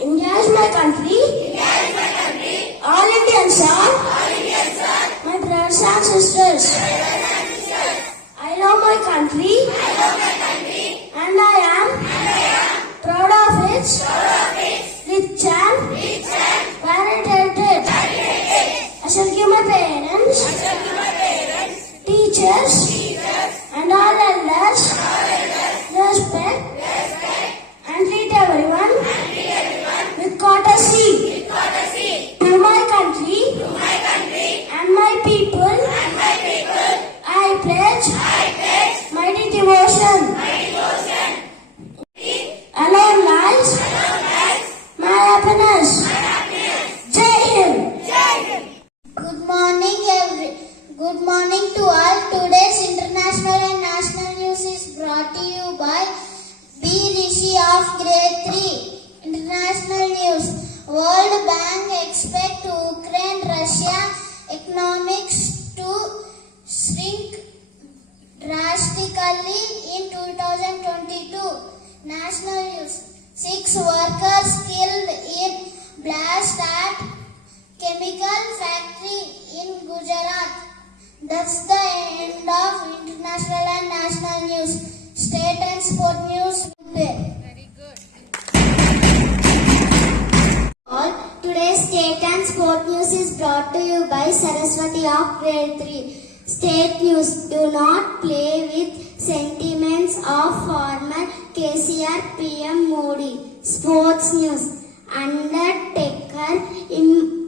India is my country. All Indians are my brothers and sisters. I love my country and I am proud of its rich and varied heritage. I shall give my parents, teachers and all elders respect and treat everyone with courtesy. To my country and my people, I pledge mighty devotion. Alone lies my happiness. Jai Hind. Good morning to all. Today's international and national news is brought to you by B. Rishi of Grade 3. International news. World Bank expect Ukraine-Russia economics to shrink drastically in 2022. National news. 6 workers killed in blast at chemical factory in Gujarat. That's the end of international and national news. State and sport news. Today's state and sport news is brought to you by Saraswati of Grade 3. State news. Do not play with sentiments of former KCR PM Modi. Sports news. Undertaker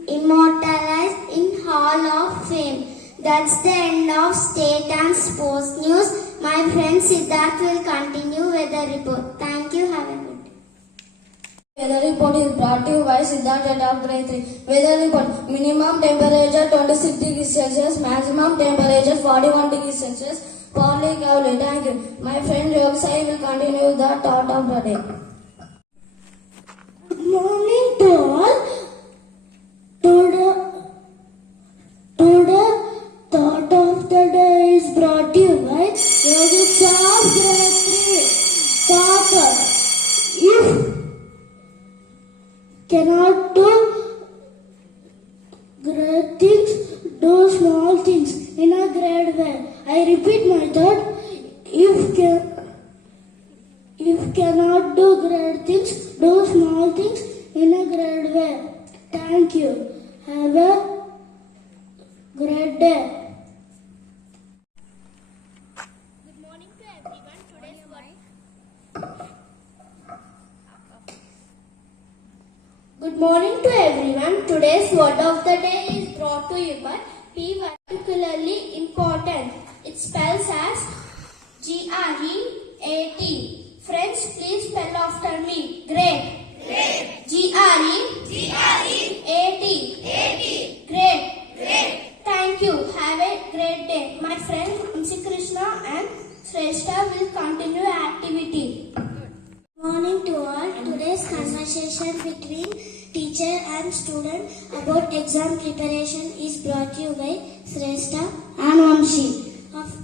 immortalized in Hall of Fame. That's the end of state and sports news. My friend Siddharth will continue weather report. Thank you. Have a good day. Weather report is brought to you by Siddharth of Grade 3. Weather report. Minimum temperature 26 degrees Celsius. Maximum temperature 41 degrees Celsius. Partly cloudy. Thank you. My friend Yogsai will continue the thought of the day. Good morning to all. Today thought of the day is brought to you by Yogitsa of Grade 3. Thought. If cannot do great things, do small things in a great way. I repeat my thought. If cannot do great things, do small things in a great way. Thank you. Have a great day. Good morning to everyone. Good morning to everyone. Today's word of the day is brought to you by P. Particularly important. It spells as G-R-E-A-T. Friends, please spell after me. Great. G-R-E-A-T. Great. Thank you. Have a great day. My friends Nancy Krishna and Shrestha will continue activity. Morning to all. Today's conversation between teacher and student about exam preparation is brought to you by Shrestha and Vamshi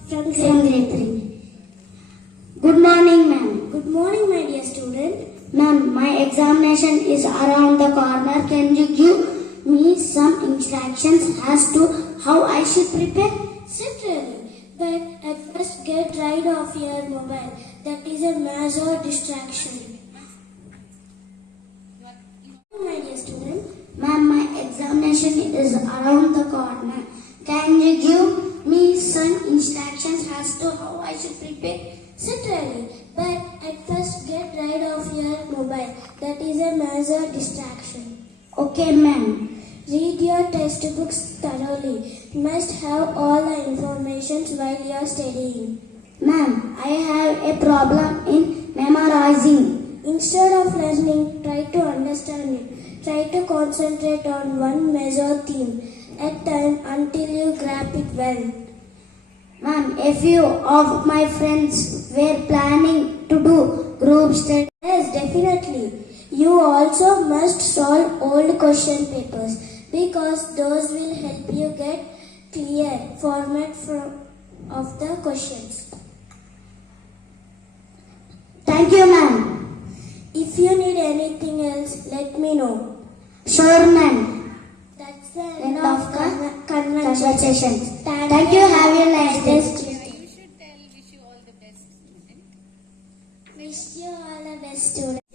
from grade 3. Good morning, ma'am. Good morning, my dear student. Ma'am, my examination is around the corner. Can you give me some instructions as to how I should prepare? Certainly, but at first get rid of your mobile. That is a major distraction. My dear student. Ma'am, my examination is around the corner. Can you give me some instructions as to how I should prepare? Certainly, but at first get rid of your mobile. That is a major distraction. Okay, ma'am. Read your textbooks thoroughly. You must have all the information while you are studying. Ma'am, I have a problem in memorizing. Instead of learning, try to understand it. Try to concentrate on one major theme at a time until you grasp it well. Ma'am, a few of my friends were planning to do group study. Yes, definitely. You also must solve old question papers because those will help you get clear format of the questions. Thank you, ma'am. If you need anything else, let me know. Sure, ma'am. That's the End of conversation. Thank you. Have a nice day. Wish you all the best, student.